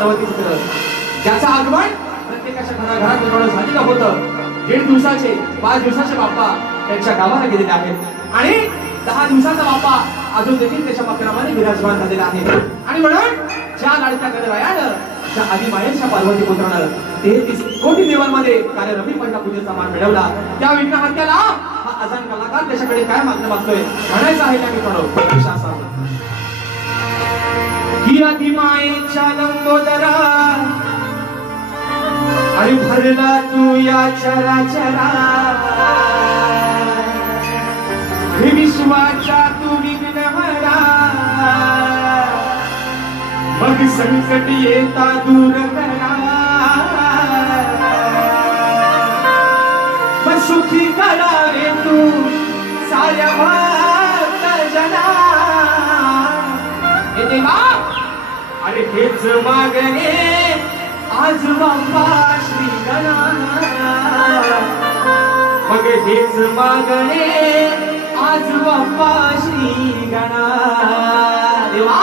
पार्वती पुत्र. ज्याचं आगमन प्रत्येकाच्या घराघरात निर्माण झालेलं होतं? दीड दिवसाचे पाच दिवसाचे बाप्पा त्यांच्या गावाला गेलेले आहेत. आणि दहा दिवसाचा बाप्पा अजून देखील त्याच्या पकडामध्ये विराजमान झालेला आहे. आणि म्हणून ज्या लाडक्या गणरायानं त्या आधी पार्वती पुत्रानं तेहतीस कोटी देवांमध्ये कार्य रवी पंडा पूजेचा मान मिळवला. त्या विघ्नहत्याला हा अजान कलाकार त्याच्याकडे काय मागणं मागतोय? म्हणायचं आहे त्या मित्रांनो शासन लंबोदरा आणि भरला तू या चरा हे विश्वाचा तू विघ्नहरा मग संकट येता दूर करा. मग सुखी करावे तू साऱ्या अरे तेच मागणे आज बाप्पा श्री गणा मग तेच मागणे आज बाप्पा श्री गणा देवा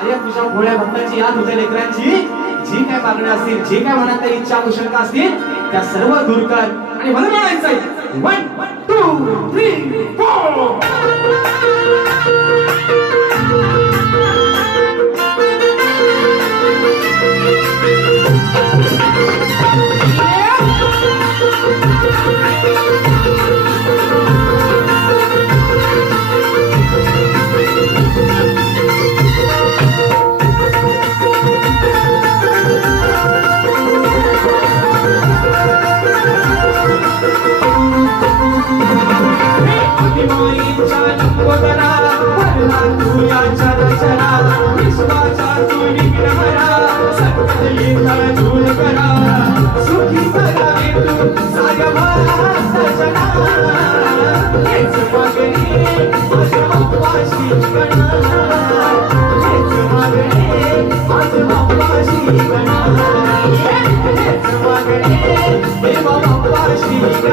अरे तुझ्या भोळ्या भक्ताची या तुझ्या लेकरांची जी काय मागण्या असतील जे काय मनात इच्छा कुशलता असतील त्या सर्व दूर कर आणि म्हणून म्हणायचंय अभिमानीच्या लंबोदरा, भरला तू विश्वाचा तू विघ्नहरा, सकल येता करा. सुखी करावे तू साऱ्या भक्तजना. हेच मागणे आज बाप्पाशी गणा. हेच मागणे आज बाप्पाशी गणा. हेच मागणे देवा बाप्पाशी गणा.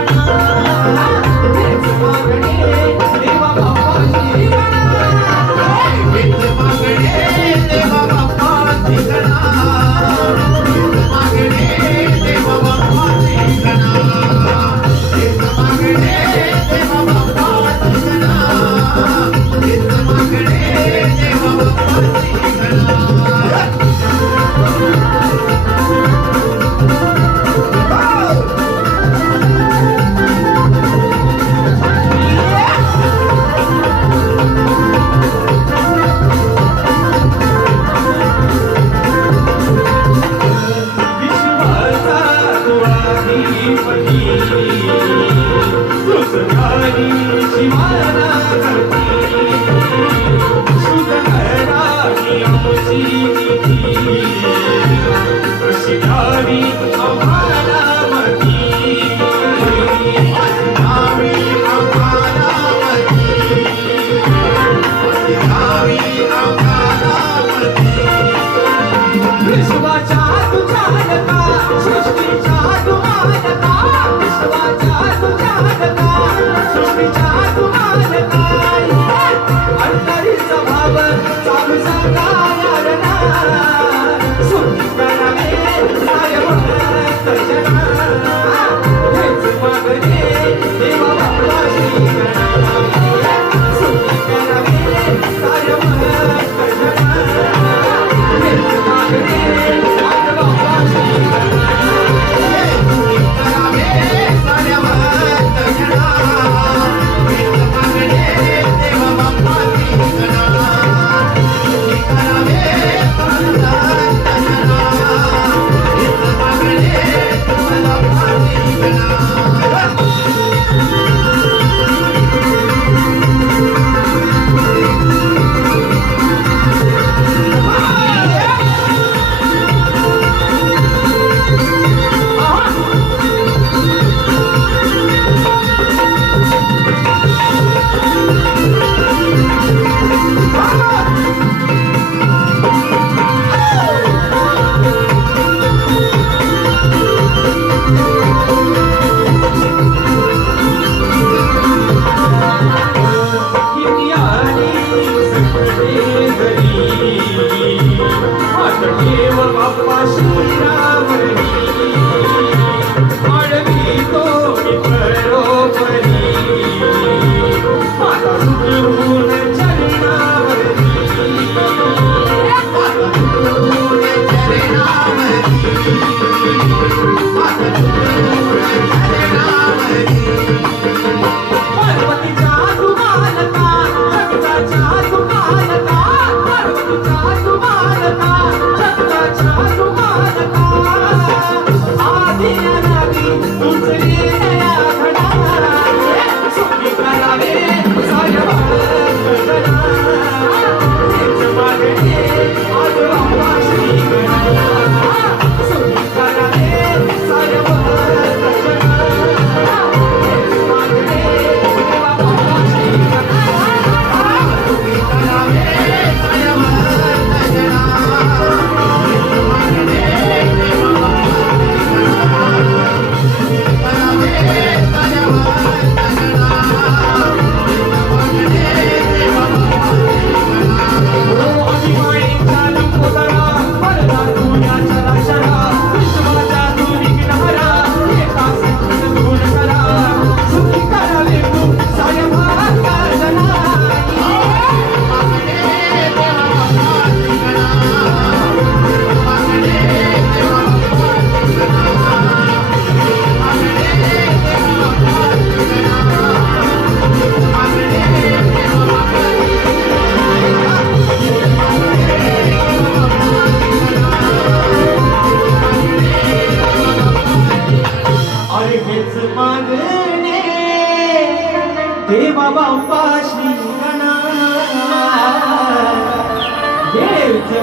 देवा बाप्पा श्री गणा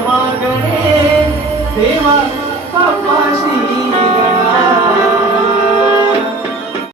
मागणे देवा